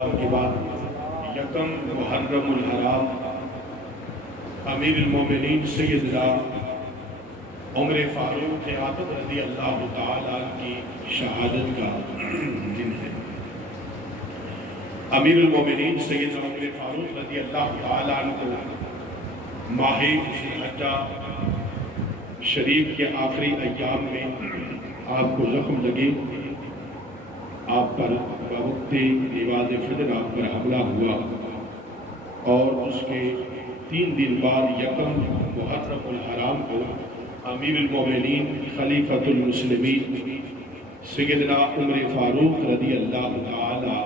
کے بعد یکم محرم الحرام امیر المومنین سیدنا عمر فاروق اعظم رضی اللہ تعالیٰ کی شہادت کا دن ہے۔ امیر المومنین سیدنا عمر فاروق رضی اللہ تعالیٰ کو ماہ ذی الحجہ شریف کے آخری ایام میں آپ کو زخم لگے، آپ پر بوقت نماز فجر آپ پر حملہ ہوا اور اس کے 3 دن بعد یکم محرم الحرام کو امیر المومنین خلیفۃ المسلمین سیدنا عمر فاروق رضی اللہ تعالی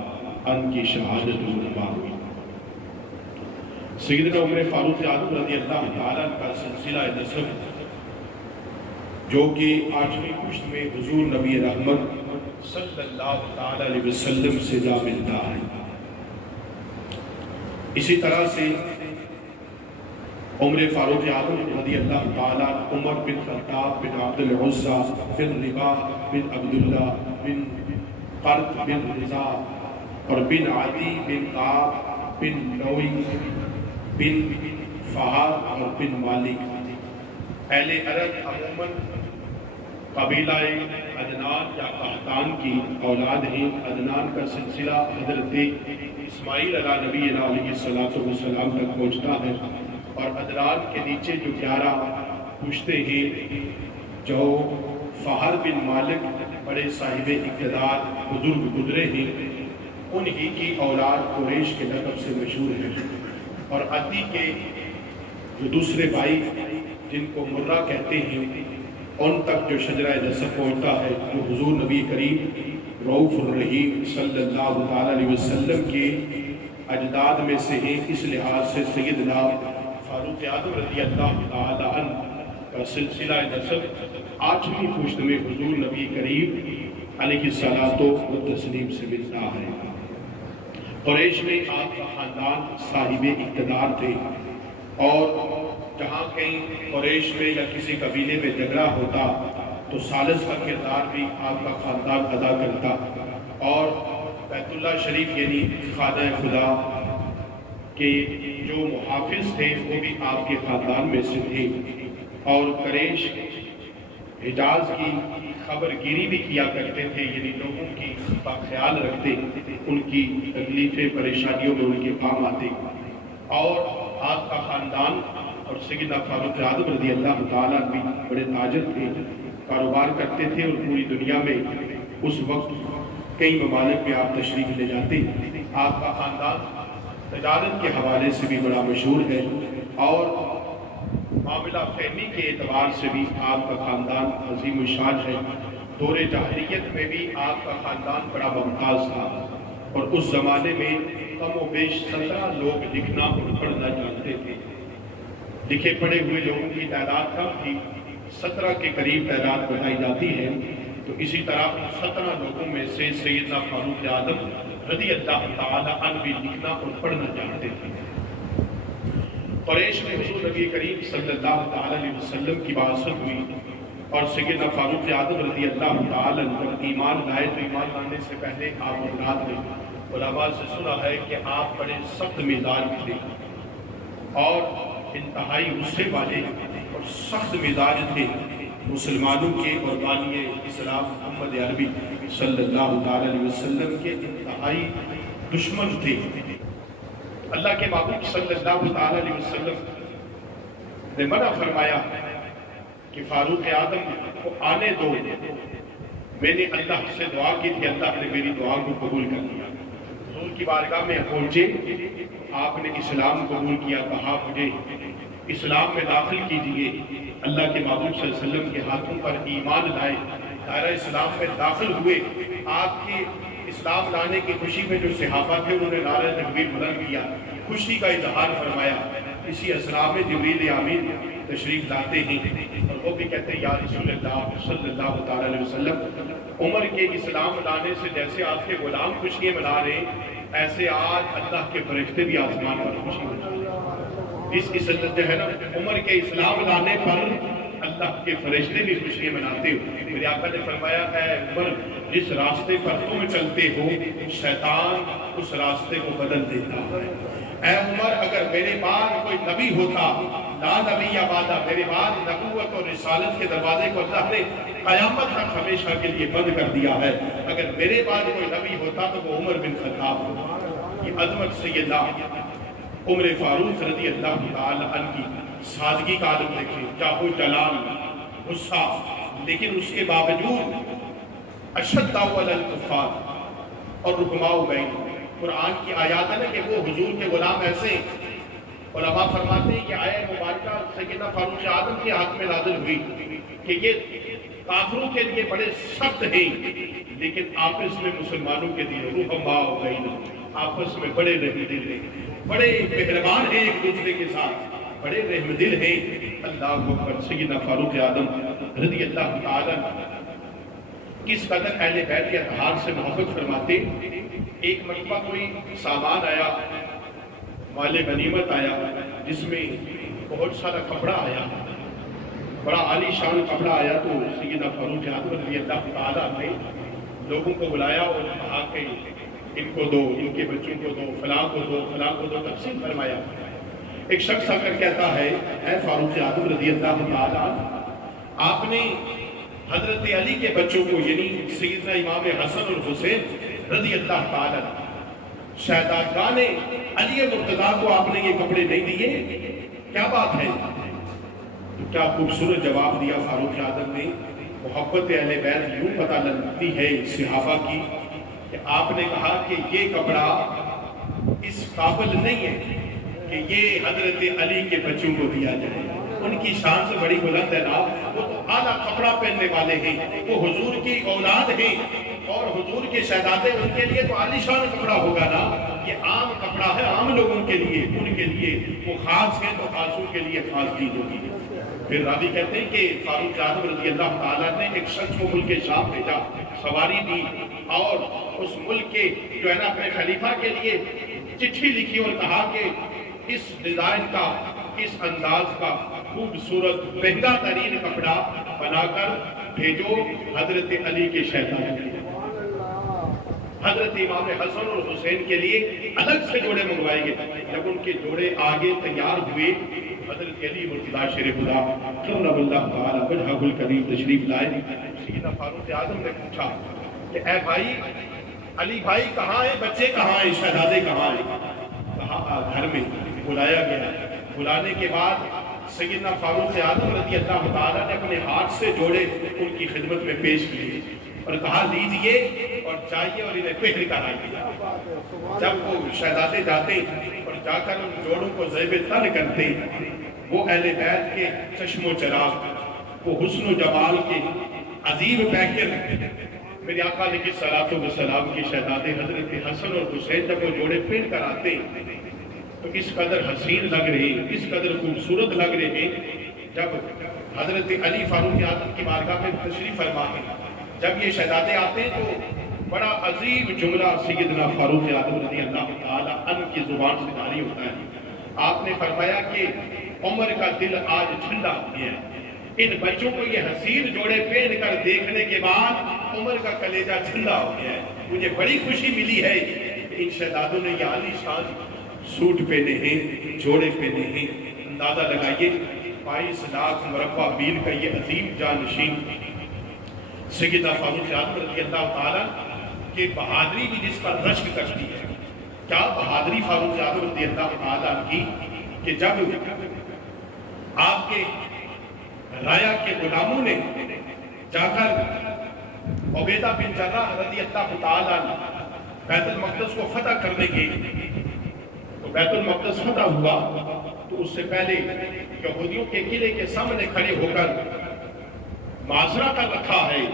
عنہ کی شہادت رونما ہوئی۔ سیدنا عمر فاروق اعظم رضی اللہ تعالی عنہ کا سلسلہ نسب جو کہ 8ویں پشت میں حضور نبی رحمت صلی اللہ تعالی علیہ وسلم سے جا ملتا ہے۔ اسی طرح سے عمر فاروق اعظم رضی اللہ تعالی عمر بن خطاب بن عبد العزى بن رباح بن عبداللہ بن قرط بن رضا اور بن عدی بن قعب بن نوئی بن فہد اور بن مالک اہل عرب عموماً قبیلہ عدنان یا قحطان کی اولاد ہیں۔ عدنان کا سلسلہ حضرت اسماعیل علیہ نبینا علیہ السلام تک پہنچتا ہے، اور عدنان کے نیچے جو 11 پشتے ہیں جو فہد بن مالک بڑے صاحب اقتدار بزرگ گزرے ہیں، انہی کی اولاد قریش کے لقب سے مشہور ہے۔ اور عدی کے جو دوسرے بھائی جن کو مرہ کہتے ہیں، ان تک جو شجرہ نسب پہنچتا ہے، جو حضور نبی کریم رؤوف الرحیم صلی اللہ تعالی علیہ وسلم کے اجداد میں سے ہیں۔ اس لحاظ سے سیدنا فاروق اعظم رضی اللہ تعالی عنہ کا سلسلہ نسب 8ویں پشت میں حضور نبی کریم علیہ الصلوۃ والتسلیم سے ملتا ہے۔ قریش میں آپ کا خاندان صاحب اقتدار تھے، اور جہاں کہیں قریش میں یا کسی قبیلے میں جھگڑا ہوتا تو سالس کا کردار بھی آپ کا خاندان ادا کرتا، اور بیت اللہ شریف یعنی خانہ خدا کے جو محافظ تھے وہ بھی آپ کے خاندان میں سے تھے، اور قریش حجاز کی خبر گیری بھی کیا کرتے تھے، یعنی لوگوں کی کا خیال رکھتے، ان کی تکلیفیں پریشانیوں میں ان کے کام آتے۔ اور آپ کا خاندان اور سیدنا فاروق اعظم رضی اللہ تعالیٰ بھی بڑے تاجر تھے، کاروبار کرتے تھے، اور پوری دنیا میں اس وقت کئی ممالک میں آپ تشریف لے جاتے۔ آپ کا خاندان تجارت کے حوالے سے بھی بڑا مشہور ہے، اور معاملہ فہمی کے اعتبار سے بھی آپ کا خاندان عظیم الشان ہے۔ دور جاہلیت میں بھی آپ کا خاندان بڑا ممتاز تھا، اور اس زمانے میں کم و بیش 17 لوگ لکھنا اور پڑھنا جانتے تھے۔ لکھے پڑھے ہوئے لوگوں کی تعداد کم تھی، 17 کے قریب تعداد بتائی جاتی ہے۔ تو اسی طرح 17 لوگوں میں سے سیدنا فاروق اعظم رضی اللہ تعالی عنہ بھی لکھنا اور پڑھنا جانتے تھے۔ قریش میں حضور نبی کریم صلی اللہ تعالی علیہ وسلم کی بعثت ہوئی، اور سیدنا فاروق اعظم رضی اللہ تعالی عنہ ایمان لائے۔ تو ایمان لانے سے پہلے آپ حضرات نے علماء سے سنا ہے کہ آپ بڑے سخت مزاج تھے، اور انتہائی غصے والے اور سخت مزاج تھے۔ مسلمانوں کے اور بانی اسلام محمد عربی صلی اللہ تعالی علیہ وسلم کے انتہائی دشمن تھے۔ اللہ کے محبوب صلی اللہ تعالی علیہ وسلم نے منع فرمایا کہ فاروق اعظم کو آنے دو۔ میں نے اللہ سے دعا کی تھی، اللہ نے میری دعا کو قبول کر لیا۔ حضور کی بارگاہ میں پہنچے، آپ نے اسلام قبول کیا، کہا مجھے اسلام میں داخل کیجئے۔ اللہ کے محبوب صلی اللہ علیہ وسلم کے ہاتھوں پر ایمان لائے، دائرہ اسلام میں داخل ہوئے۔ آپ کے اسلام لانے کی خوشی میں جو صحابہ تھے انہوں نے نعرہ تکبیر بلند کیا، خوشی کا اظہار فرمایا۔ اسی اسرا میں جبریل امین تشریف لاتے ہیں، اور وہ بھی کہتے ہیں یا رسول اللہ صلی اللہ تعالی علیہ وسلم، عمر کے اسلام لانے سے جیسے آپ کے غلام خوشیاں منا رہے، ایسے آج اللہ کے فرشتے بھی آسمان پر خوشی منا رہے۔ اس کی سنت جو ہے نا، عمر کے اسلام لانے پر اللہ کے فرشتے بھی خوشیاں مناتے ہو۔ میرے آقا نے فرمایا اے عمر جس راستے پر تم چلتے ہو شیطان اس راستے کو بدل دیتا ہے۔ اے عمر اگر میرے بعد کوئی نبی ہوتا، لا نبی یا بعد، میرے بعد نبوت اور رسالت کے دروازے کو اللہ نے قیامت تک ہمیشہ کے لیے بند کر دیا ہے، اگر میرے بعد کوئی نبی ہوتا تو وہ عمر بن خطاب ہوتا۔ یہ عظمت سیدنا عمر فاروق رضی اللہ تعالی عنہ کی سادگی کا عالم دیکھیں، چاہو جلال غصہ، لیکن اس کے باوجود اشد علی الکفار اور رحماء بینہم۔ قرآن کی آیات ہے کہ وہ حضور کے غلام ایسے ہیں، علماء فرماتے ہیں کہ آیت مبارکہ سیدنا فاروق اعظم کے ہاتھ میں نازل ہوئی کہ یہ کافروں کے لیے بڑے سخت ہیں لیکن آپس میں مسلمانوں کے لیے رحماء بینہم، آپس میں بڑے رحم دل ہیں، بڑے مہربان ہیں ایک دوسرے کے ساتھ، بڑے رحم دل ہیں۔ اللہ اکبر۔ سیدنا فاروق اعظم رضی اللہ تعالی کس قدر اہل بیت کے اطہار سے محبت فرماتے۔ ایک مرتبہ کوئی سامان آیا، مال غنیمت آیا جس میں بہت سارا کپڑا آیا، بڑا عالی شان کپڑا آیا، تو سیدنا فاروق اعظم رضی اللہ تعالیٰ نے لوگوں کو بلایا اور کہا کہ ان کو دو، ان کے بچوں کو دو، فلاں کو دو، فلاں کو دو، تقسیم فرمایا۔ ایک شخص آ کر کہتا ہے اے فاروق اعظم رضی اللہ تعالیٰ، آپ نے حضرت علی کے بچوں کو یعنی سیدنا امام حسن اور حسین رضی اللہ تعالیٰ شہداءگان علی مرتضیٰ کو آپ نے یہ کپڑے نہیں دیے، کیا بات ہے؟ تو کیا خوبصورت جواب دیا فاروق اعظم نے۔ محبت اہل بیت یوں پتہ لگتی ہے صحابہ کی کہ آپ نے کہا کہ یہ کپڑا اس قابل نہیں ہے کہ یہ حضرت علی کے بچوں کو دیا جائے، ان کی شان سے بڑی بلند ہے نا، وہ تو اعلیٰ کپڑا پہننے والے ہیں، وہ حضور کی اولاد ہیں اور حضور کے شہزادے، ان کے لیے تو عالی شان کپڑا ہوگا نا، یہ عام کپڑا ہے عام لوگوں کے لیے، ان کے لیے وہ خاص ہیں تو خاصوں کے لیے خاص چیز ہوگی۔ پھر راوی کہتے ہیں کہ فاروق اعظم رضی اللہ تعالیٰ نے ایک شخص کو ملک شام بھیجا، سواری دی اور اس ملک کے جو ہے نا اپنے خلیفہ کے لیے چٹھی لکھی اور کہا کہ اس ڈیزائن کا، اس انداز کا خوبصورت مہنگا ترین کپڑا بنا کر بھیجو حضرت علی کے شہزادے، حضرت امام حسن اور حسین کے لیے الگ سے جوڑے منگوائے گئے۔ جب ان کے جوڑے آگے تیار ہوئے، حضرت علی مرتضیٰ شیر خدا کرم اللہ تعالی وجہہ الکریم تشریف لائے۔ سیدنا فاروق اعظم نے پوچھا کہ اے بھائی علی بھائی کہاں ہیں، بچے کہاں ہیں، شہزادے کہاں ہیں؟ کہا گھر میں۔ بلایا گیا، بلانے کے بعد سیدنا فاروق اعظم رضی اللہ تعالیٰ نے اپنے ہاتھ سے جوڑے ان کی خدمت میں پیش کیے اور کہا لیجئے اور جائیے اور انہیں پہن کر آئیے۔ جب وہ شہزادے جاتے اور جا کر ان جوڑوں کو زیب تن کرتے، وہ اہل بیت کے چشم و چراغ، وہ حسن و جمال کے عظیم پیکر میرے آقا علیہ الصلوۃ والسلام کے شہزادے حضرت حسن اور حسین جب وہ جوڑے پہن کر آتے تو اس قدر حسین لگ رہے، اس قدر خوبصورت لگ رہے۔ جب حضرت علی فاروق اعظم کی بارگاہ میں تشریف فرما ہے، جب یہ شہزادے آتے تو بڑا عظیم جملہ سیدنا فاروق اعظم رضی اللہ تعالی عنہ کی زبان سے جاری ہوتا ہے۔ آپ نے فرمایا کہ عمر کا دل آج ٹھنڈا ہو گیا ہے، ان بچوں کو یہ حسین جوڑے پہن کر دیکھنے کے بعد عمر کا کلیجہ ٹھنڈا ہو گیا ہے، مجھے بڑی خوشی ملی ہے کہ ان شہزادوں نے یہ عالی شان سوٹ پہنے ہیں، جوڑے پہنے ہیں۔ اندازہ لگائیے 22 لاکھ مربع میل کا یہ عظیم جانشین سیدنا فاروق اعظم رضی اللہ تعالیٰ کہ بہادری بھی جس پر رشک کرتی ہے، کیا بہادری فاروق اعظم رضی اللہ تعالیٰ کی کہ جب آپ کے رایا کے غلاموں نے جا کر عبیدہ بن جراح رضی اللہ تعالیٰ بیت المقدس کو فتح کرنے کے، تو بیت المقدس فتح ہوا تو اس سے پہلے یہودیوں کے قلعے کے سامنے کھڑے ہو کر معاذرہ کر رکھا ہے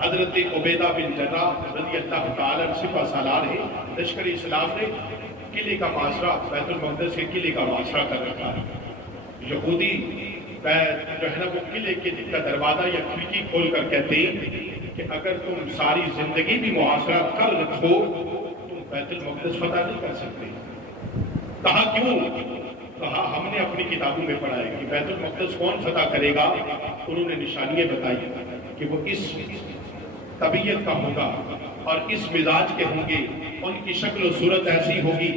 حضرت عبیدہ بن جراح رضی اللہ تعالیٰ سپہ سالار ہے، لشکر اسلام نے قلعے کا معاذرہ، بیت المقدس کے قلعے کا معاذرہ کر رکھا ہے۔ یہودی جو ہے نا وہ قلعے کا دروازہ یا کھڑکی کھول کر کہتے ہیں کہ اگر تم ساری زندگی بھی محاصرہ کر رکھو تم بیت المقدس فتح نہیں کر سکتے۔ کہا کیوں؟ کہا ہم نے اپنی کتابوں میں پڑھا ہے کہ بیت المقدس کون فتح کرے گا. انہوں نے نشانیاں بتائی کہ وہ اس طبیعت کا ہوگا اور اس مزاج کے ہوں گے، ان کی شکل و صورت ایسی ہوگی،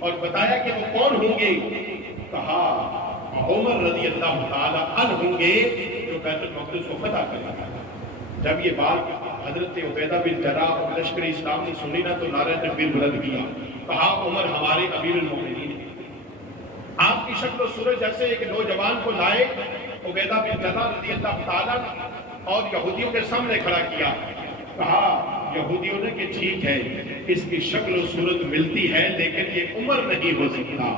اور بتایا کہ وہ کون ہوں گے. کہا عمر رضی اللہ تعالی عنہ ہوں گے جو بیت المقدس کو فتح کرے گا. جب یہ بات حضرت عبیدہ بن جراح اور لشکر اسلام نے سنی نا تو نعرہ تکبیر بلند کیا. کہا عمر ہمارے امیر المومنین ہیں. آپ کی شکل و صورت جیسے ایک نوجوان کو لائے عبیدہ بن جراح رضی اللہ تعالیٰ اور یہودیوں کے سامنے کھڑا کیا. کہا یہودیوں نے کہ ٹھیک ہے اس کی شکل و صورت ملتی ہے لیکن یہ عمر نہیں ہو سکتا.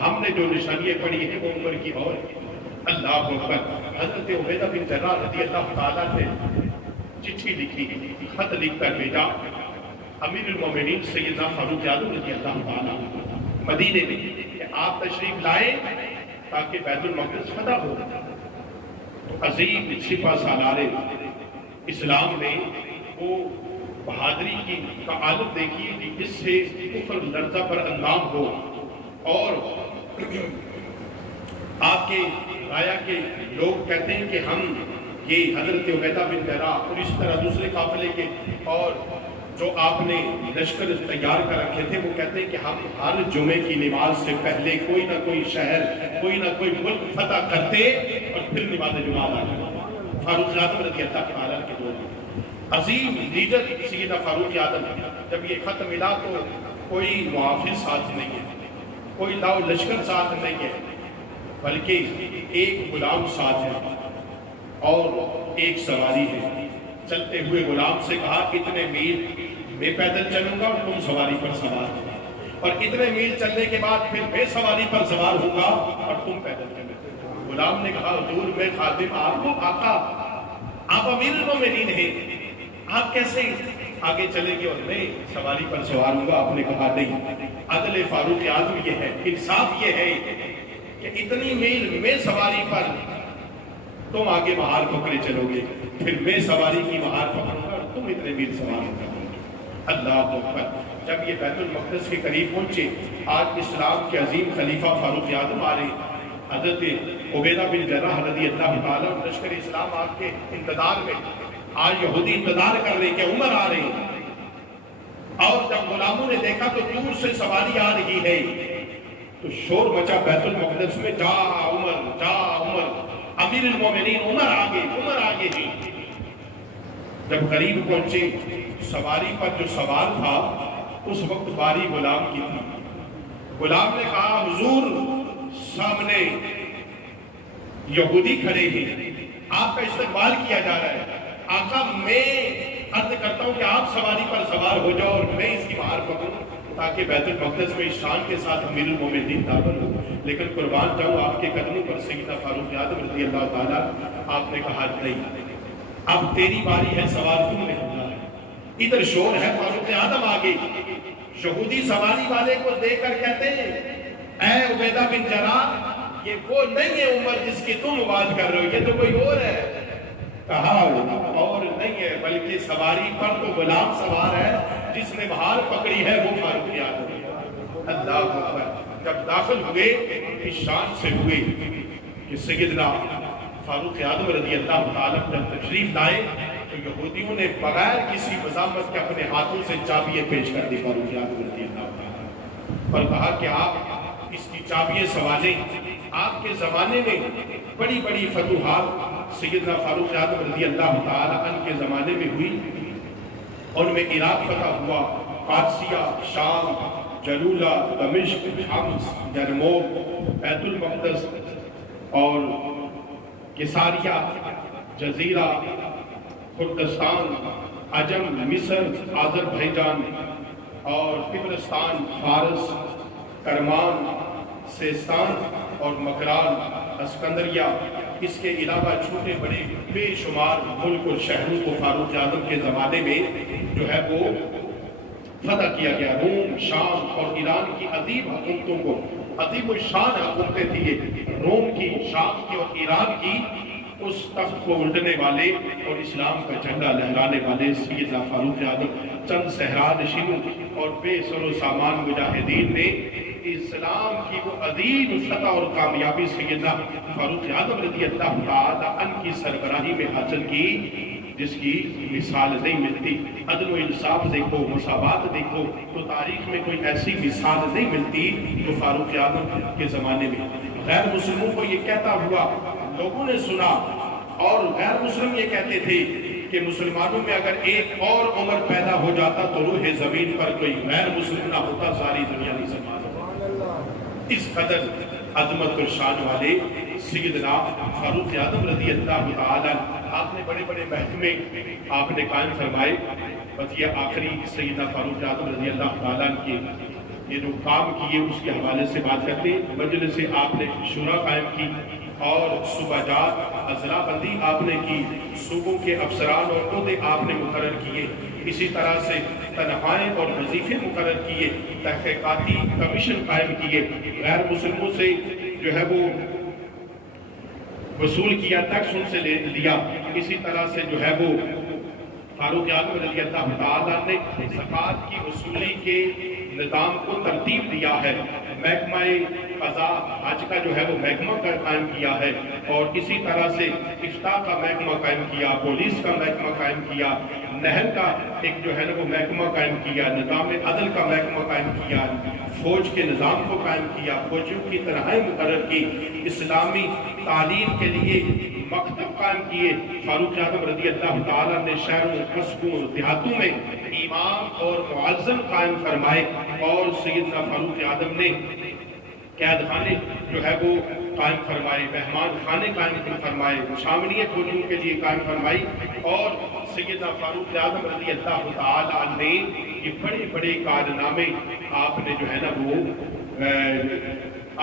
ہم نے جو نشانیاں پڑھی ہیں وہ عمر کی اور. اللہ اکبر. حضرت عبیدہ بن جراح رضی اللہ تعالیٰ نے چٹھی لکھی، خط لکھ کر بھیجا امیر المومنین سیدنا فاروق اعظم رضی اللہ تعالیٰ مدینے میں کہ آپ تشریف لائیں تاکہ بیت المقدس فتح ہو. تو عظیم سپہ سالار اسلام نے وہ بہادری کی عالم دیکھی کہ جس سے کفر لرزہ پر اندام ہو. اور آپ کے رایا کے لوگ کہتے ہیں کہ ہم یہ حضرت عبیدہ بن جراح اور اس طرح دوسرے قافلے کے اور جو آپ نے لشکر تیار کر رکھے تھے وہ کہتے ہیں کہ ہم ہر جمعے کی نماز سے پہلے کوئی نہ کوئی شہر کوئی نہ کوئی ملک فتح کرتے اور پھر نماز جمعہ ادا کرتے. فاروق اعظم رضی اللہ تعالیٰ کے دور میں عظیم لیڈر سیدنا فاروق اعظم. جب یہ خط ملا تو کوئی محافظ ساتھ نہیں ہے، کوئی لاؤ لشکر ساتھ نہیں ہے، بلکہ ایک غلام ساتھ ہے اور ایک سواری ہے. چلتے ہوئے غلام سے کہا اتنے میل میں پیدل چلوں گا اور تم سواری پر سوار ہوگا، اور اتنے میل چلنے کے بعد پھر میں سواری پر سوار ہوگا اور تم پیدل چلو. غلام نے کہا حضور میں خادم آپ کو آقا، آپ امیر المومنین ہیں، آپ کیسے آگے چلیں گے اور میں سواری پر سوار ہوں گا؟ آپ نے کہا نہیں، عدل فاروق اعظم یہ ہے، انصاف یہ ہے کہ اتنی میل میں سواری پر تم آگے مہار پکڑے چلو گے، پھر میں سواری کی مہار پکڑوں گا اور تم اتنے میل سوار کرو گے. اللہ اکبر. جب یہ بیت المقدس کے قریب پہنچے، آج اسلام کے عظیم خلیفہ فاروق اعظم آ رہے، حضرت عبیدہ بن جراح رضی اللہ تعالیٰ لشکر اسلام آپ کے انتظار میں. آج یہودی انتظار کر رہے کہ عمر آ رہے ہیں، اور جب غلاموں نے دیکھا تو دور سے سواری آ رہی ہے تو شور مچا بیت المقدس میں، جا عمر جا عمر، امیر المومنین عمر آگے عمر آگے ہی. جب قریب پہنچے سواری پر جو سوار تھا اس وقت باری غلام کی تھی. غلام نے کہا حضور سامنے یہودی کھڑے ہیں، آپ کا استقبال کیا جا رہا ہے. آقا میں عرض کرتا ہوں کہ آپ سواری پر سوار ہو جاؤ اور میں اس کی مہار پکڑوں تاکہ بیت المقدس میں شان کے ساتھ امیر المومنین داخل ہو. لیکن قربان جاؤں آپ کے قدموں پر سیدنا فاروق اعظم رضی اللہ تعالیٰ. آپ نے کہا نہیں، اب تیری باری ہے، سوار تم نے ہونا ہے. ادھر شور ہے، فاروق اعظم آگے. یہودی سواری والے کو دیکھ کر کہتے ہیں اے عبیدہ بن جراح یہ وہ نہیں ہے عمر جس کی تم آواز کر رہے ہو، یہ تو کوئی اور ہے. کہا اور نہیں ہے بلکہ سواری پر تو غلام سوار ہے، جس نے مہار پکڑی ہے وہ فاروق اعظم. اللہ اکبر. جب داخل ہوئے اس شان سے ہوئے کہ سیدنا فاروق اعظم رضی اللہ تعالیٰ جب تشریف لائے تو یہودیوں نے بغیر کسی مزاحمت کے اپنے ہاتھوں سے چابیاں پیش کر دی فاروق اعظم رضی اللہ تعالیٰ اور کہا کہ آپ اس کی چابیاں سنبھالیں. آپ کے زمانے میں بڑی بڑی فتوحات سیدنا فاروق اعظم رضی اللہ تعالیٰ عنہ کے زمانے میں ہوئی. ان میں عراق فتح ہوا، قادسیہ، شام، جلولہ، دمشق، حمص، یرموک، بیت المقدس اور کساریہ، جزیرہ، کردستان، عجم، مصر، آذربائیجان اور طبرستان، فارس، کرمان، سیستان اور مکران، اسکندریہ. اس کے علاوہ چھوٹے بڑے بے شمار ملک اور شہروں کو فاروق اعظم کے زمانے میں جو ہے وہ فتح کیا گیا. روم، شام اور ایران کی عظیم حکومتوں کو، عظیم الشان حکومتیں تھی یہ، روم کی، شام کی اور ایران کی. اس تخت کو الٹنے والے اور اسلام کا جھنڈا لہرانے والے سیدنا فاروق اعظم چند صحرا نشینوں اور بے سر و سامان مجاہدین نے اسلام کی وہ عظیم فتح اور کامیابی سیدنا فاروق اعظم رضی اللہ تعالی عنہ کی سربراہی میں حاصل کی، جس کی مثال نہیں ملتی۔ عدل و انصاف دیکھو، مساوات دیکھو، تو تاریخ میں کوئی ایسی مثال نہیں ملتی تو فاروق اعظم کے زمانے میں۔ غیر مسلموں کو یہ کہتا ہوا لوگوں نے سنا، اور غیر مسلم یہ کہتے تھے کہ مسلمانوں میں اگر ایک اور عمر پیدا ہو جاتا تو روح زمین پر کوئی غیر مسلم نہ ہوتا، ساری دنیا نہیں سمجھا۔ اس قدر عظمت و شان والے سیدنا فاروق اعظم رضی اللہ تعالی آپ نے بڑے بڑے محکمے آپ نے قائم فرمائے۔ بس یہ آخری سیدنا فاروق اعظم رضی اللہ تعالیٰ کے یہ جو کام کیے اس کے حوالے سے بات کرتے ہیں۔ مجلس سے آپ نے شورا قائم کی اور صوبہ جات اضلاع بندی آپ نے کی، صوبوں کے افسران اور عہدے آپ نے مقرر کیے، اسی طرح سے تنخواہیں اور وظیفے مقرر کیے، تحقیقاتی کمیشن قائم کیے، غیر مسلموں سے جو ہے وہ وصول کیا، ٹیکس ان سے لیا، اسی طرح سے جو ہے وہ فاروق اعظم رضی اللہ تعالیٰ نے زکوٰۃ کی وصولی کے نظام کو ترتیب دیا ہے، محکمہ قضا حج کا جو ہے وہ محکمہ قائم کیا ہے، اور اسی طرح سے افتاء کا محکمہ قائم کیا، پولیس کا محکمہ قائم کیا، نہر کا ایک جو ہے نا وہ محکمہ قائم کیا، نظام عدل کا محکمہ قائم کیا، فوج کے نظام کو قائم کیا، فوجیوں کی تنخواہیں مقرر کی، اسلامی تعلیم کے لیے مکتب قائم کیے۔ فاروق اعظم رضی اللہ تعالیٰ نے شہروں، قصبوں، دیہاتوں میں امام اور معزن قائم فرمائے، اور سیدنا فاروق اعظم نے قید خانے جو ہے وہ قائم فرمائے، مہمان خانے قائم فرمائے، شاملیت فوجیوں کے لیے قائم فرمائی، اور سیدنا فاروق اعظم رضی اللہ تعالیٰ عنہ نے یہ بڑے بڑے کارنامے آپ نے جو ہے نا وہ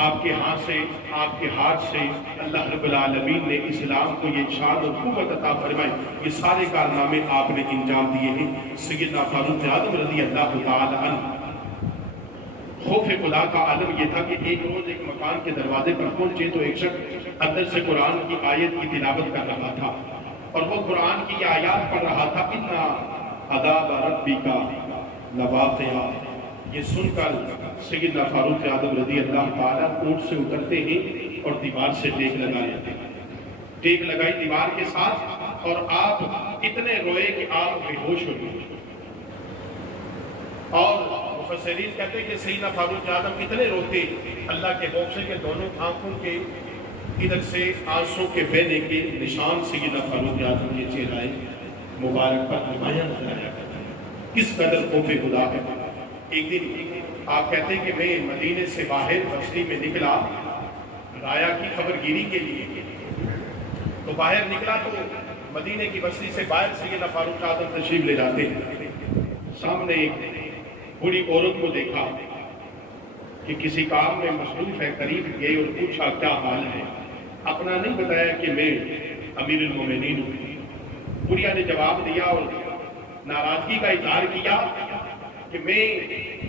آپ کے ہاتھ سے اللہ رب العالمین نے اسلام کو یہ شان اور قوت عطا فرمائی، یہ سارے کارنامے آپ نے انجام دیے ہیں۔ سیدنا فاروق اعظم رضی اللہ تعالی عنہ خوف خدا کا عالم یہ تھا کہ ایک روز ایک مکان کے دروازے پر پہنچے تو ایک شخص اندر سے قرآن کی آیت کی تلاوت کر رہا تھا، اور وہ قرآن کی آیات پڑھ رہا تھا، اِنَّا عَذَابَ رَبِّكَ لَوَاقِعٌ۔ یہ سن کر سیدنا فاروق اعظم رضی اللہ تعالیٰ اونٹ سے اترتے ہیں اور دیوار سے ٹیک لگا لیتے ہیں، ٹیک لگائی دیوار کے ساتھ، اور آپ اتنے روئے کہ آپ بے ہوش ہو گئے۔ اور مفسرین کہتے ہیں کہ سیدنا فاروق اعظم اتنے روتے، اللہ کے خوف سے کہ دونوں آنکھوں کے ادھر سے آنسوں کے بہنے کے نشان سیدنا فاروق اعظم کے چہرہ مبارک پر نمایاں نظر آیا کرتے ہیں۔ کس قدر خوف خدا ہے۔ ایک دن آپ کہتے ہیں کہ میں مدینے سے باہر بستی میں نکلا رایا کی خبر گیری کے لیے، تو باہر نکلا تو مدینے کی بستی سے باہر سیدنا فاروق اعظم تشریف لے جاتے ہیں۔ سامنے ایک بوڑھی عورت کو دیکھا کہ کسی کام میں مصروف ہے، قریب گئے اور پوچھا کیا حال ہے، اپنا نہیں بتایا کہ میں امیر المومنین ہوں۔ بڑھیا نے جواب دیا اور ناراضگی کا اظہار کیا کہ میں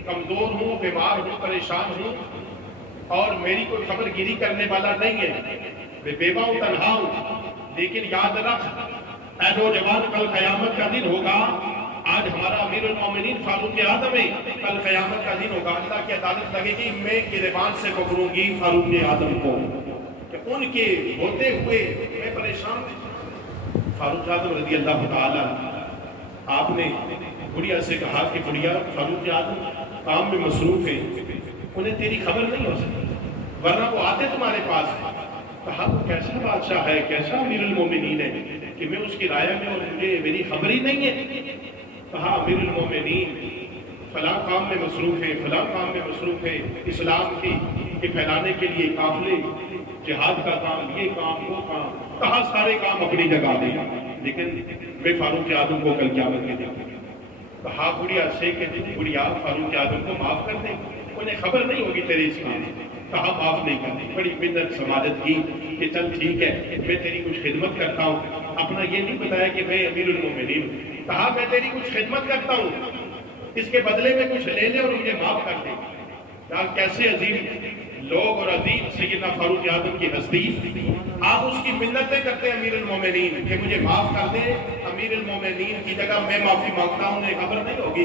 کمزور ہوں، بیمار ہوں، پریشان ہوں، اور میری کوئی خبر گیری کرنے والا نہیں ہے، میں بیوہ ہوں، تنہا ہوں، لیکن یاد رکھ اے نوجوان، کل قیامت کا دن ہوگا، آج ہمارا امیر المومنین فاروق اعظم ہے، کل قیامت کا دن ہوگا، اللہ کی عدالت لگے گی، میں گریبان سے پکڑوں گی فاروق اعظم کو کہ ان کے ہوتے ہوئے میں پریشان ہوں۔ فاروق اعظم رضی اللہ تعالیٰ آپ نے بڑھیا سے کہا کہ بڑھیا، فاروق اعظم کام میں مصروف ہیں، انہیں تیری خبر نہیں ہو سکتی، ورنہ وہ آتے تمہارے پاس۔ کہا وہ کیسا بادشاہ ہے، کیسا امیر المومنین ہے کہ میں اس کی رائے میں اور مجھے میری خبر ہی نہیں ہے۔ کہا امیر المومنین فلاں کام میں مصروف ہے، فلاں کام میں مصروف ہے، اسلام کے پھیلانے کے لیے قافلے، جہاد کا کام، یہ کام، وہ کام، کہا سارے کام اپنی جگہ دیں، لیکن میں فاروق اعظم کو کل قیامت میں دیکھوں گا۔ کہا بڑھیا سے کہ بڑھیا فاروق اعظم کو معاف کر دیں، انہیں خبر نہیں ہوگی تیرے اس کام سے۔ کہا معاف نہیں کرتی، بڑی منت سماجت کی کہ چل ٹھیک ہے، میں تیری کچھ خدمت کرتا ہوں، اپنا یہ نہیں بتایا کہ میں امیر المومنین ہوں۔ کہا میں تیری کچھ خدمت کرتا ہوں، اس کے بدلے میں کچھ لے لے اور مجھے معاف کر دے۔ کیسے عظیم لوگ اور عظیم سیدنا فاروق اعظم کی ہستی، آپ اس کی منتیں کرتے ہیں امیر المومنین کہ مجھے معاف کر دے، امیر المومنین کی جگہ میں معافی مانگتا ہوں، انہیں خبر نہیں ہوگی،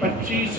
25